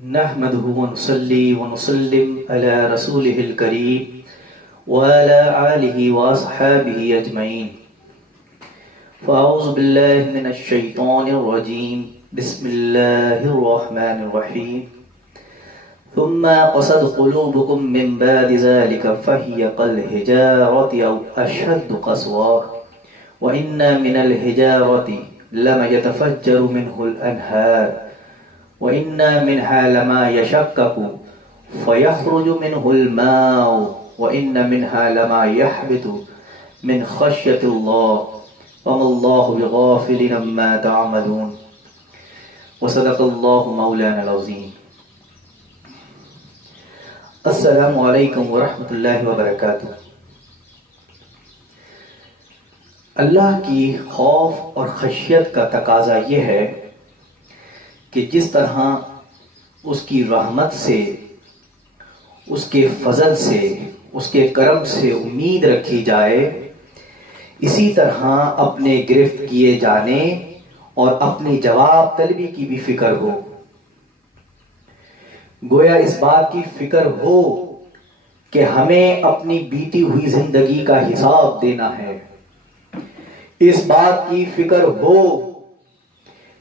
نحمده ونصلي ونسلم على رسوله الكريم وعلى آله وأصحابه أجمعين. فأعوذ بالله من الشيطان الرجيم. بسم الله الرحمن الرحيم. ثم قسد قلوبكم من بعد ذلك فهي كالحجارة أو أشد قسوة وإن من الحجارة لما يتفجر منه الأنهار وَإِنَّ مِنْهَا لَمَا يَشَقَّقُ فَيَخْرُجُ مِنْهُ الْمَاءُ وَإِنَّ مِنْهَا لَمَا يَحْبِطُ مِنْ خَشْيَةِ اللَّهِ وَمَا اللَّهُ بِغَافِلٍ عَمَّا تَعْمَلُونَ. وصدق اللہ مولانا العظیم. السلام علیکم ورحمۃ اللہ وبرکاتہ. اللہ کی خوف اور خشیت کا تقاضا یہ ہے کہ جس طرح اس کی رحمت سے، اس کے فضل سے، اس کے کرم سے امید رکھی جائے، اسی طرح اپنے گرفت کیے جانے اور اپنی جواب طلبی کی بھی فکر ہو. گویا اس بات کی فکر ہو کہ ہمیں اپنی بیتی ہوئی زندگی کا حساب دینا ہے. اس بات کی فکر ہو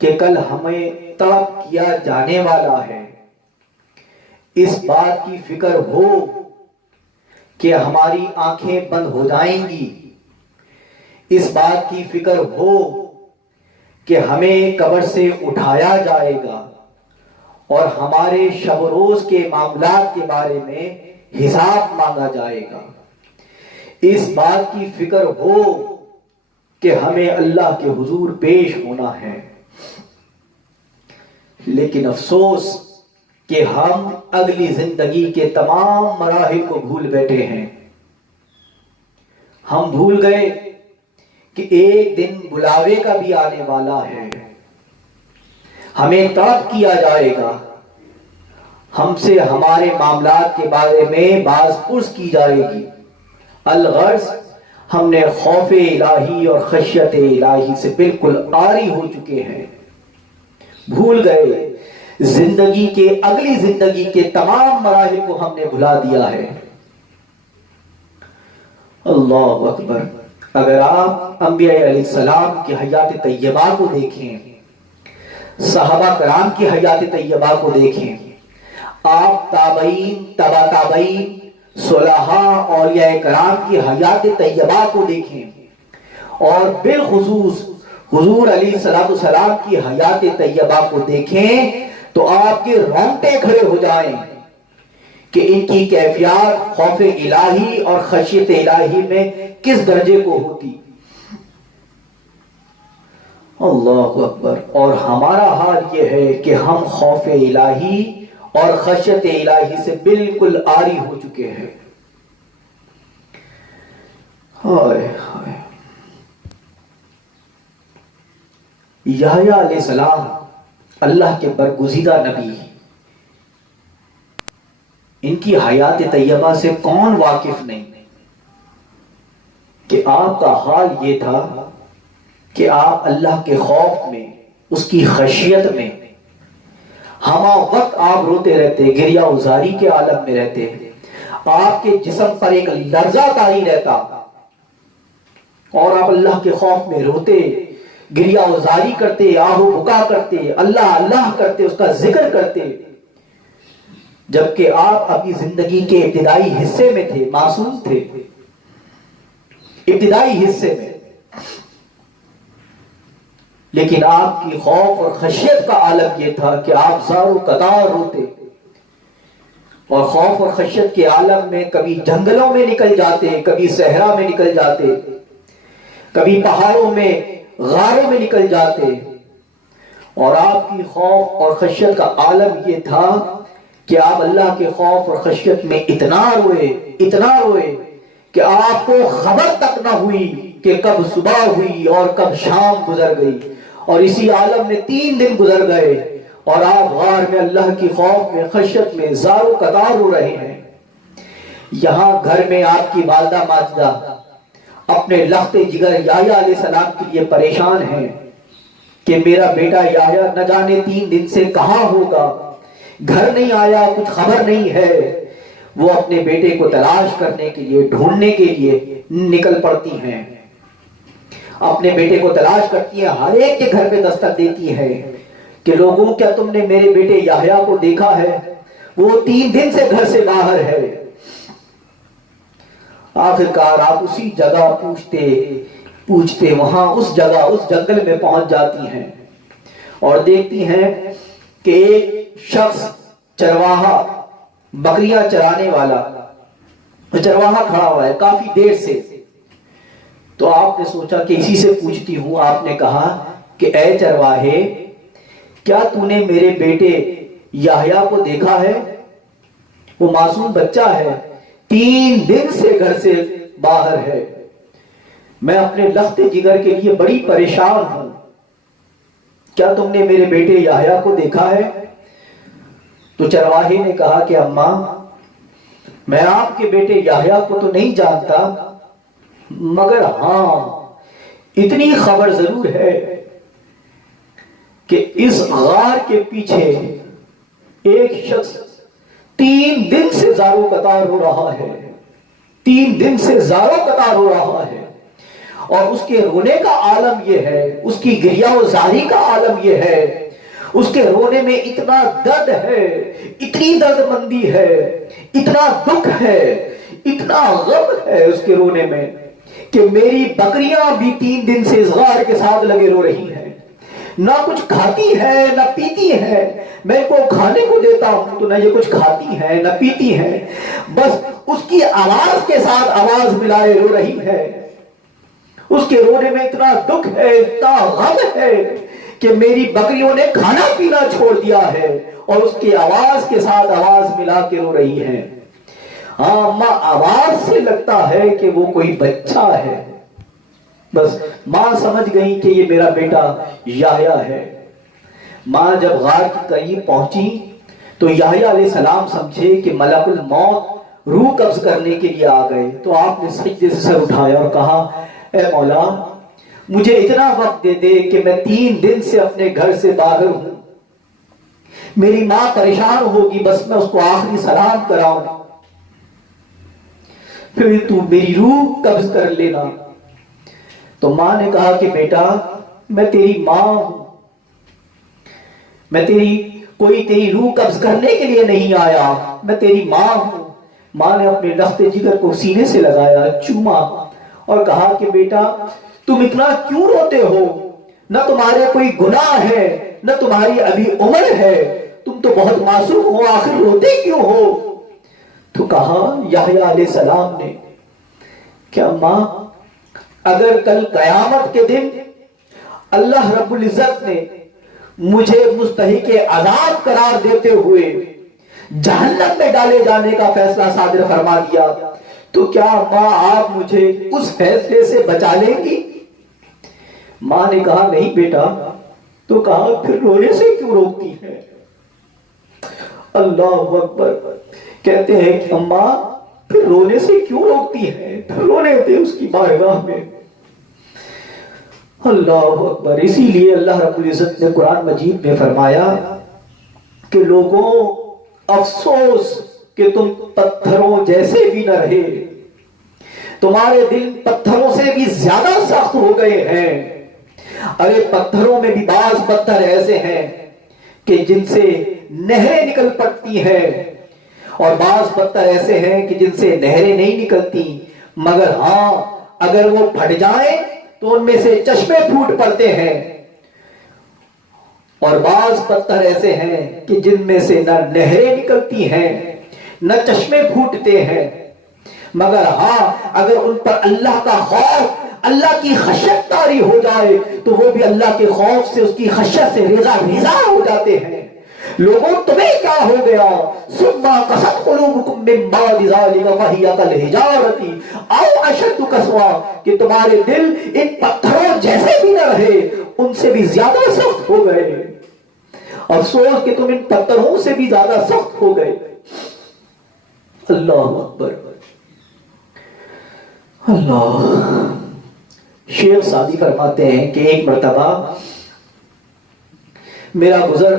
کہ کل ہمیں طلب کیا جانے والا ہے. اس بات کی فکر ہو کہ ہماری آنکھیں بند ہو جائیں گی. اس بات کی فکر ہو کہ ہمیں قبر سے اٹھایا جائے گا اور ہمارے شب و روز کے معاملات کے بارے میں حساب مانگا جائے گا. اس بات کی فکر ہو کہ ہمیں اللہ کے حضور پیش ہونا ہے. لیکن افسوس کہ ہم اگلی زندگی کے تمام مراحل کو بھول بیٹھے ہیں. ہم بھول گئے کہ ایک دن بلاوے کا بھی آنے والا ہے. ہمیں طلب کیا جائے گا. ہم سے ہمارے معاملات کے بارے میں باز پرس کی جائے گی. الغرض ہم نے خوف الہی اور خشیت الہی سے بالکل عاری ہو چکے ہیں. بھول گئے زندگی کے، اگلی زندگی کے تمام مراحل کو ہم نے بھلا دیا ہے. اللہ اکبر. اگر آپ انبیاء علیہ السلام کی حیات طیبہ کو دیکھیں، صحابہ کرام کی حیات طیبہ کو دیکھیں، آپ تابعین، تبع تابعین، صلحاء، اولیاء کرام کی حیات طیبہ کو دیکھیں، اور بالخصوص حضور علیہ السلام کی حیات طیبہ کو دیکھیں تو آپ کے رونگٹے کھڑے ہو جائیں کہ ان کی کیفیات خوف الہی اور خشیت الہی میں کس درجے کو ہوتی. اللہ اکبر. اور ہمارا حال یہ ہے کہ ہم خوف الہی اور خشیت الہی سے بالکل عاری ہو چکے ہیں. ہائے ہائے. یحییٰ علیہ السلام اللہ کے برگزیدہ نبی، ان کی حیات طیبہ سے کون واقف نہیں کہ آپ کا حال یہ تھا کہ آپ اللہ کے خوف میں، اس کی خشیت میں ہمہ وقت آپ روتے رہتے، گریہ ازاری کے عالم میں رہتے. آپ کے جسم پر ایک لرزہ طاری رہتا اور آپ اللہ کے خوف میں روتے، گریہ ازاری کرتے، آہ و بکا کرتے، اللہ اللہ کرتے، اس کا ذکر کرتے. جبکہ آپ اپنی زندگی کے ابتدائی حصے میں تھے، معصوم تھے ابتدائی حصے میں، لیکن آپ کی خوف اور خشیت کا عالم یہ تھا کہ آپ زار و قطار روتے. اور خوف اور خشیت کے عالم میں کبھی جنگلوں میں نکل جاتے، کبھی صحرا میں نکل جاتے، کبھی پہاڑوں میں، غاروں میں نکل جاتے. اور آپ کی خوف اور خشیت کا عالم یہ تھا کہ آپ اللہ کے خوف اور خشیت میں اتنا روئے کہ آپ کو خبر تک نہ ہوئی کہ کب صبح ہوئی اور کب شام گزر گئی. اور اسی عالم میں 3 دن گزر گئے اور آپ غار میں اللہ کی خوف میں، خشیت میں زار و قطار رو رہے ہیں. یہاں گھر میں آپ کی والدہ ماجدہ اپنے لخت جگر یحییٰ علیہ السلام کے لیے پریشان ہیں کہ میرا بیٹا یحییٰ نہ جانے 3 دن سے کہاں ہوگا. گھر نہیں آیا، کچھ خبر نہیں ہے، وہ اپنے بیٹے کو تلاش کرنے کے لیے، ڈھونڈنے کے لیے نکل پڑتی ہیں، اپنے بیٹے کو تلاش کرتی ہیں، ہر ایک کے گھر پہ دستک دیتی ہے کہ لوگوں کیا تم نے میرے بیٹے یحییٰ کو دیکھا ہے؟ وہ 3 دن سے گھر سے باہر ہے۔ آخرکار آپ اسی جگہ پوچھتے وہاں اس جگہ، اس جنگل میں پہنچ جاتی ہیں اور دیکھتی ہیں کہ ایک شخص چرواہا، بکریاں چرانے والا چرواہا کھڑا ہوا ہے کافی دیر سے۔ تو آپ نے سوچا کہ اسی سے پوچھتی ہوں۔ آپ نے کہا کہ اے چرواہے، کیا تو نے میرے بیٹے یحییٰ کو دیکھا ہے؟ وہ معصوم بچہ ہے، 3 دن سے گھر سے باہر ہے، میں اپنے لخت جگر کے لیے بڑی پریشان ہوں، کیا تم نے میرے بیٹے یحییٰ کو دیکھا ہے؟ تو چرواہے نے کہا کہ اماں، میں آپ کے بیٹے یحییٰ کو تو نہیں جانتا، مگر ہاں اتنی خبر ضرور ہے کہ اس غار کے پیچھے ایک شخص 3 دن سے زارو قطار ہو رہا ہے، 3 دن سے زارو قطار ہو رہا ہے، اور اس کے رونے کا عالم یہ ہے، اس کی گریہ و زاری کا عالم یہ ہے، اس کے رونے میں اتنا درد ہے، اتنی درد مندی ہے، اتنا دکھ ہے، اتنا غم ہے اس کے رونے میں کہ میری بکریاں بھی 3 دن سے اس غار کے ساتھ لگے رو رہی ہیں، نہ کچھ کھاتی ہے نہ پیتی ہے، میں کو کھانے کو دیتا ہوں تو نہ یہ کچھ کھاتی ہے نہ پیتی ہے، بس اس کی آواز کے ساتھ آواز ملائے رو رہی ہے۔ اس کے رونے میں اتنا دکھ ہے، اتنا غم ہے کہ میری بکریوں نے کھانا پینا چھوڑ دیا ہے اور اس کی آواز کے ساتھ آواز ملا کے رو رہی ہے۔ ہاں ماں، آواز سے لگتا ہے کہ وہ کوئی بچہ ہے۔ بس ماں سمجھ گئی کہ یہ میرا بیٹا یحییٰ ہے۔ ماں جب غار کے قریب پہنچی تو یحییٰ علیہ السلام سمجھے کہ ملک الموت روح قبض کرنے کے لیے آ گئے، تو آپ نے سجدے سے سر اٹھایا اور کہا اے مولا، مجھے اتنا وقت دے دے کہ میں 3 دن سے اپنے گھر سے باہر ہوں، میری ماں پریشان ہوگی، بس میں اس کو آخری سلام کراؤں، پھر تو میری روح قبض کر لینا۔ تو ماں نے کہا کہ بیٹا، میں تیری ماں ہوں، میں تیری روح قبض کرنے کے لیے نہیں آیا، میں تیری ماں ہوں۔ ماں نے اپنے لخت جگر کو سینے سے لگایا، چوما اور کہا کہ بیٹا، تم اتنا کیوں روتے ہو؟ نہ تمہارے کوئی گناہ ہے، نہ تمہاری ابھی عمر ہے، تم تو بہت معصوم ہو، آخر روتے کیوں ہو؟ تو کہا یحییٰ علیہ السلام نے، کیا ماں، اگر کل قیامت کے دن اللہ رب العزت نے مجھے مستحق عذاب قرار دیتے ہوئے جہنم میں ڈالے جانے کا فیصلہ صادر فرما دیا تو کیا ماں آپ مجھے اس فیصلے سے بچا لیں گی؟ ماں نے کہا نہیں بیٹا۔ تو کہا پھر رونے سے کیوں روکتی ہے؟ اللہ اکبر، کہتے ہیں کہ اماں پھر رونے سے کیوں روکتی ہے؟ پھر رونے دے اس کی بارگاہ میں۔ اللہ اکبر۔ اسی لیے اللہ رب العزت نے قرآن مجید میں فرمایا کہ لوگوں افسوس کہ تم پتھروں جیسے بھی نہ رہے، تمہارے دل پتھروں سے بھی زیادہ سخت ہو گئے ہیں۔ ارے پتھروں میں بھی بعض پتھر ایسے ہیں کہ جن سے نہریں نکل پڑتی ہیں، اور بعض پتھر ایسے ہیں کہ جن سے نہریں نہیں نکلتی، مگر ہاں اگر وہ پھٹ جائیں تو ان میں سے چشمے پھوٹ پڑتے ہیں، اور بعض پتھر ایسے ہیں کہ جن میں سے نہ نہریں نکلتی ہیں نہ چشمے پھوٹتے ہیں، مگر ہاں اگر ان پر اللہ کا خوف، اللہ کی خشیت طاری ہو جائے تو وہ بھی اللہ کے خوف سے، اس کی خشیت سے ریزہ ریزہ ہو جاتے ہیں۔ لوگوں تمہیں کیا ہو گیا؟ ثم قست قلوبکم من بعد ذلک فہی کالحجارۃ او اشد قسوۃ، کہ تمہارے دل ان پتھروں جیسے بھی نہ رہے، ان سے بھی زیادہ سخت ہو گئے۔ افسوس کہ تم ان پتھروں سے بھی زیادہ سخت ہو گئے۔ اللہ اکبر، اللہ۔ شیخ سعدی فرماتے ہیں کہ ایک مرتبہ میرا گزر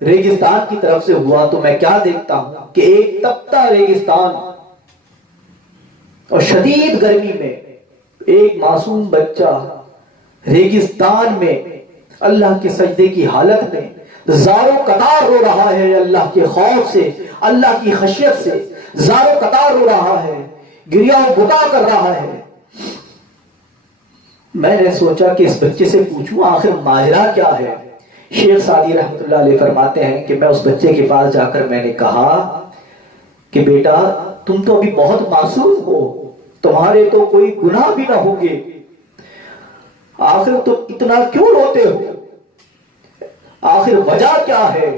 ریگستان کی طرف سے ہوا تو میں کیا دیکھتا ہوں کہ ایک تپتا ریگستان اور شدید گرمی میں ایک معصوم بچہ ریگستان میں اللہ کے سجدے کی حالت میں زاروں قطار رو رہا ہے، اللہ کے خوف سے، اللہ کی خشیت سے زاروں قطار رو رہا ہے، گریا و بکا کر رہا ہے۔ میں نے سوچا کہ اس بچے سے پوچھوں آخر ماجرا کیا ہے۔ شیخ سعدی رحمۃ اللہ علیہ فرماتے ہیں کہ میں اس بچے کے پاس جا کر میں نے کہا کہ بیٹا تم تو ابھی بہت معصوم ہو، تمہارے تو کوئی گناہ بھی نہ ہوں گے، آخر تم اتنا کیوں روتے ہو؟ آخر وجہ کیا ہے؟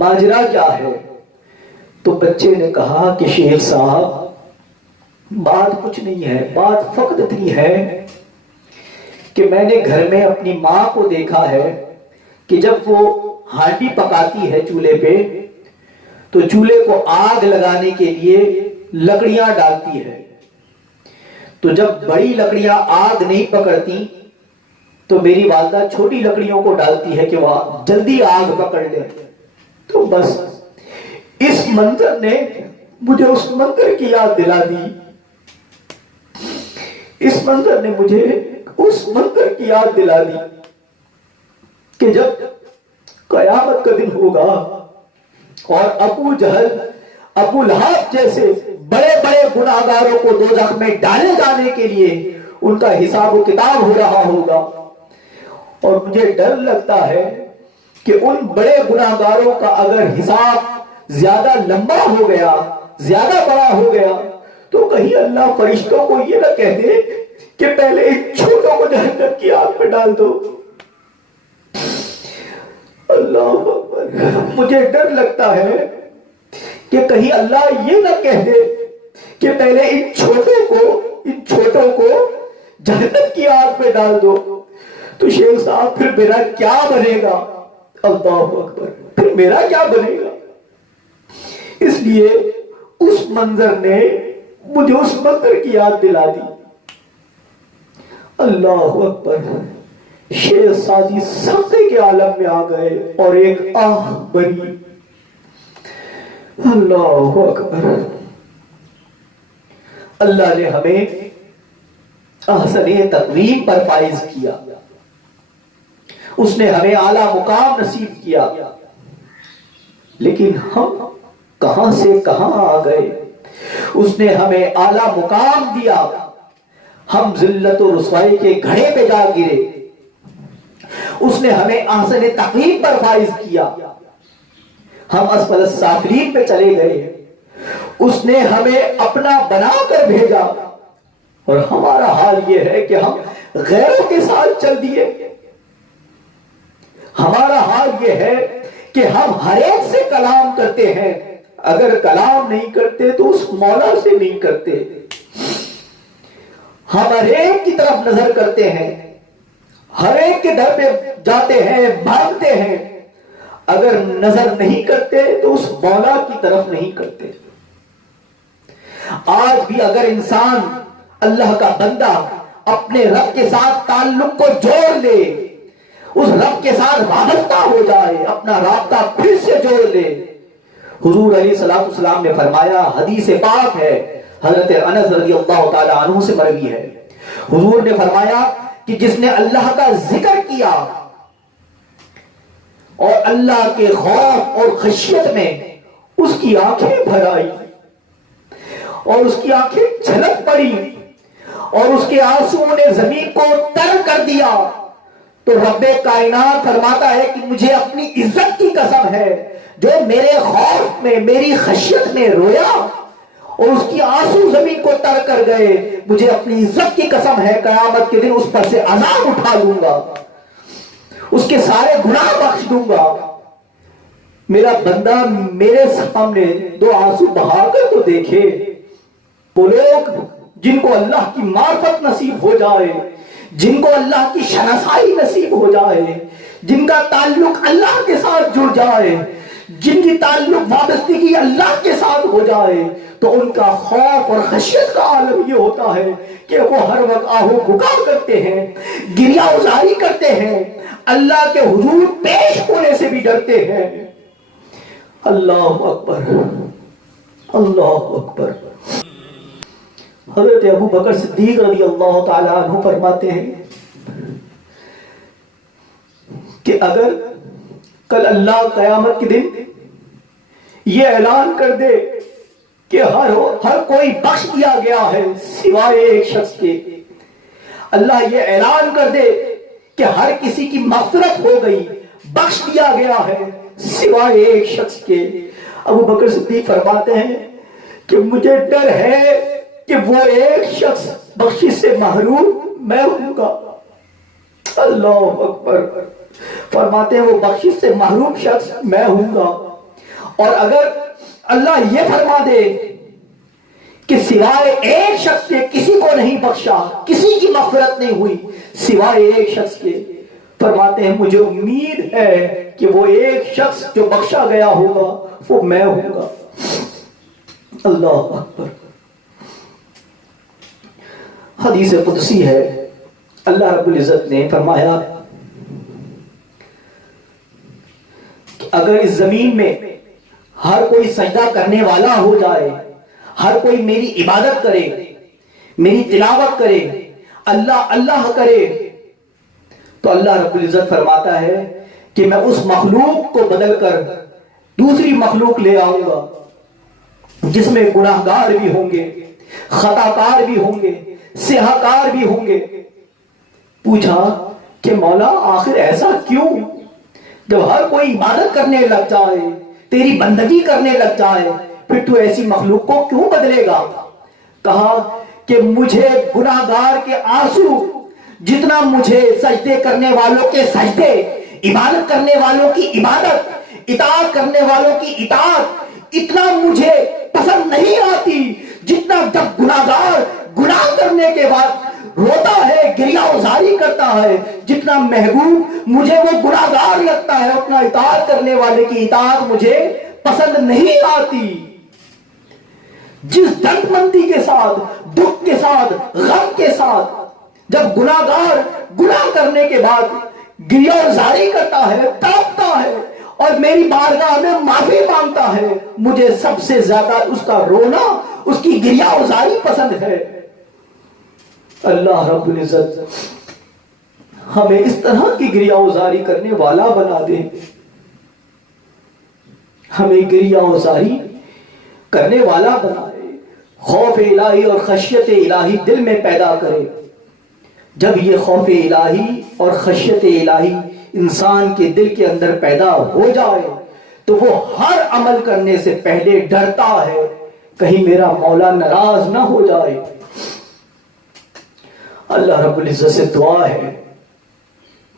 ماجرا کیا ہے؟ تو بچے نے کہا کہ شیخ صاحب بات کچھ نہیں ہے، بات فقط اتنی ہے کہ میں نے گھر میں اپنی ماں کو دیکھا ہے کہ جب وہ ہانڈی پکاتی ہے چولہے پہ تو چولہے کو آگ لگانے کے لیے لکڑیاں ڈالتی ہے، تو جب بڑی لکڑیاں آگ نہیں پکڑتی تو میری والدہ چھوٹی لکڑیوں کو ڈالتی ہے کہ وہ جلدی آگ پکڑ لے۔ تو بس اس منظر نے مجھے اس منظر کی یاد دلا دی، اس منظر نے مجھے اس منظر کی یاد دلا دی کہ جب قیامت کا دن ہوگا اور ابو جہل، ابو لہب جیسے بڑے بڑے گناہگاروں کو دوزخ میں ڈالے جانے کے لیے ان کا حساب و کتاب ہو رہا ہوگا، اور مجھے ڈر لگتا ہے کہ ان بڑے گناہگاروں کا اگر حساب زیادہ لمبا ہو گیا، زیادہ بڑا ہو گیا، تو کہیں اللہ فرشتوں کو یہ نہ کہہ دے کہ پہلے ان چھوٹوں کو جہنم کی آگ میں ڈال دو۔ اللہ اکبر، مجھے ڈر لگتا ہے کہ کہیں اللہ یہ نہ کہہ دے کہ پہلے ان چھوٹوں کو جہنم کی آگ میں ڈال دو، تو شیخ صاحب پھر میرا کیا بنے گا؟ اللہ اکبر، پھر میرا کیا بنے گا؟ اس لیے اس منظر نے مجھے اس منظر کی یاد دلا دی۔ اللہ اکبر، شیخ سعدی صدقے کے عالم میں آ گئے اور ایک آہ بھری۔ اللہ اکبر، اللہ نے ہمیں احسن تقویم پر فائز کیا، اس نے ہمیں اعلیٰ مقام نصیب کیا، لیکن ہم کہاں سے کہاں آ گئے؟ اس نے ہمیں اعلیٰ مقام دیا، ہم ذلت و رسوائی کے گھڑے پہ جا گرے۔ اس نے ہمیں احسن تقویم پر فائز کیا، ہم اسفل السافلین پہ چلے گئے۔ اس نے ہمیں اپنا بنا کر بھیجا، اور ہمارا حال یہ ہے کہ ہم غیروں کے ساتھ چل دیے۔ ہمارا حال یہ ہے کہ ہم ہر ایک سے کلام کرتے ہیں، اگر کلام نہیں کرتے تو اس مولا سے نہیں کرتے۔ ہم ہر ایک کی طرف نظر کرتے ہیں، ہر ایک کے در پہ جاتے ہیں، بھاگتے ہیں، اگر نظر نہیں کرتے تو اس مولا کی طرف نہیں کرتے۔ آج بھی اگر انسان، اللہ کا بندہ، اپنے رب کے ساتھ تعلق کو جوڑ لے، اس رب کے ساتھ وابستہ ہو جائے، اپنا رابطہ پھر سے جوڑ لے، حضور علیہ الصلوۃ والسلام نے فرمایا، حدیث پاک ہے، حضرت انس رضی اللہ تعالی عنہ سے مروی ہے، حضور نے فرمایا کہ جس نے اللہ کا ذکر کیا اور اللہ کے خوف اور خشیت میں اس کی آنکھیں بھر آئی اور اس کی آنکھیں جھلک پڑی اور اس کے آنسو نے زمین کو تر کر دیا، تو رب کائنات فرماتا ہے کہ مجھے اپنی عزت کی قسم ہے جو میرے خوف میں، میری خشیت میں رویا اور اس کی آنسو زمین کو تر کر گئے، مجھے اپنی عزت کی قسم ہے قیامت کے دن اس پر سے عذاب اٹھا لوں گا، اس کے سارے گناہ بخش دوں گا۔ میرا بندہ میرے سامنے دو آنسو بہا کر تو دیکھے۔ وہ لوگ جن کو اللہ کی معرفت نصیب ہو جائے، جن کو اللہ کی شناسائی نصیب ہو جائے، جن کا تعلق اللہ کے ساتھ جڑ جائے، جن کی تعلق وابستگی اللہ کے ساتھ ہو جائے، تو ان کا خوف اور خشیت کا عالم یہ ہوتا ہے کہ وہ ہر وقت آہو بکا کرتے ہیں، گریہ ازاری کرتے ہیں، اللہ کے حضور پیش ہونے سے بھی ڈرتے ہیں۔ اللہ اکبر، اللہ اکبر۔ حضرت ابو بکر صدیق رضی اللہ تعالیٰ عنہ فرماتے ہیں کہ اگر کل اللہ قیامت کے دن یہ اعلان کر دے کہ ہر کوئی بخش دیا گیا ہے سوائے ایک شخص کے، اللہ یہ اعلان کر دے کہ ہر کسی کی مغفرت ہو گئی، بخش دیا گیا ہے سوائے ایک شخص کے، ابو بکر صدیق فرماتے ہیں کہ مجھے ڈر ہے کہ وہ ایک شخص بخشش سے محروم میں ہوں گا۔ اللہ اکبر۔ فرماتے ہیں وہ بخشش سے محروم شخص میں ہوں گا، اور اگر اللہ یہ فرما دے کہ سوائے ایک شخص کے کسی کو نہیں بخشا، کسی کی مغفرت نہیں ہوئی سوائے ایک شخص کے، فرماتے ہیں مجھے امید ہے کہ وہ ایک شخص جو بخشا گیا ہوگا وہ میں ہوں گا۔ اللہ اکبر۔ حدیث قدسی ہے، اللہ رب العزت نے فرمایا کہ اگر اس زمین میں ہر کوئی سجدہ کرنے والا ہو جائے، ہر کوئی میری عبادت کرے، میری تلاوت کرے، اللہ اللہ کرے، تو اللہ رب العزت فرماتا ہے کہ میں اس مخلوق کو بدل کر دوسری مخلوق لے آؤں گا جس میں گناہگار بھی ہوں گے، خطا کار بھی ہوں گے، سیاہ کار بھی ہوں گے۔ پوچھا کہ مولا آخر ایسا کیوں؟ جب ہر کوئی عبادت کرنے لگ جائے، تیری بندگی کرنے لگ جائے، پھر تو ایسی مخلوق کو کیوں بدلے گا؟ کہا کہ مجھے گناہگار کے آنسو جتنا مجھے سجدے کرنے والوں کے سجدے، عبادت کرنے والوں کی عبادت، اطاعت کرنے والوں کی اطاعت اتنا مجھے پسند نہیں آتی جتنا جب گناہگار گناہ کرنے کے بعد روتا ہے، گریہ ازاری کرتا ہے، جتنا محبوب مجھے وہ گناہگار لگتا ہے اتنا اطاعت کرنے والے کی اطاعت مجھے پسند نہیں آتی۔ جس درد مندی کے ساتھ، دکھ کے ساتھ، غم کے ساتھ جب گناہگار گناہ کرنے کے بعد گریہ ازاری کرتا ہے، تڑپتا ہے اور میری بارگاہ میں معافی مانگتا ہے، مجھے سب سے زیادہ اس کا رونا، اس کی گریہ ازاری پسند ہے۔ اللہ رب العزت ہمیں اس طرح کی گریہ ازاری کرنے والا بنا دے، ہمیں گریہ ازاری کرنے والا بنائے، خوف الہی اور خشیت الہی دل میں پیدا کرے۔ جب یہ خوف الہی اور خشیت الہی انسان کے دل کے اندر پیدا ہو جائے تو وہ ہر عمل کرنے سے پہلے ڈرتا ہے کہیں میرا مولا ناراض نہ ہو جائے۔ اللہ رب العزت سے دعا ہے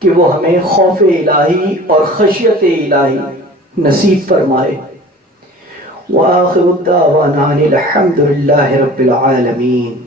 کہ وہ ہمیں خوف الہی اور خشیت الہی نصیب فرمائے۔ وآخر الدعوانا الحمد للہ رب العالمین۔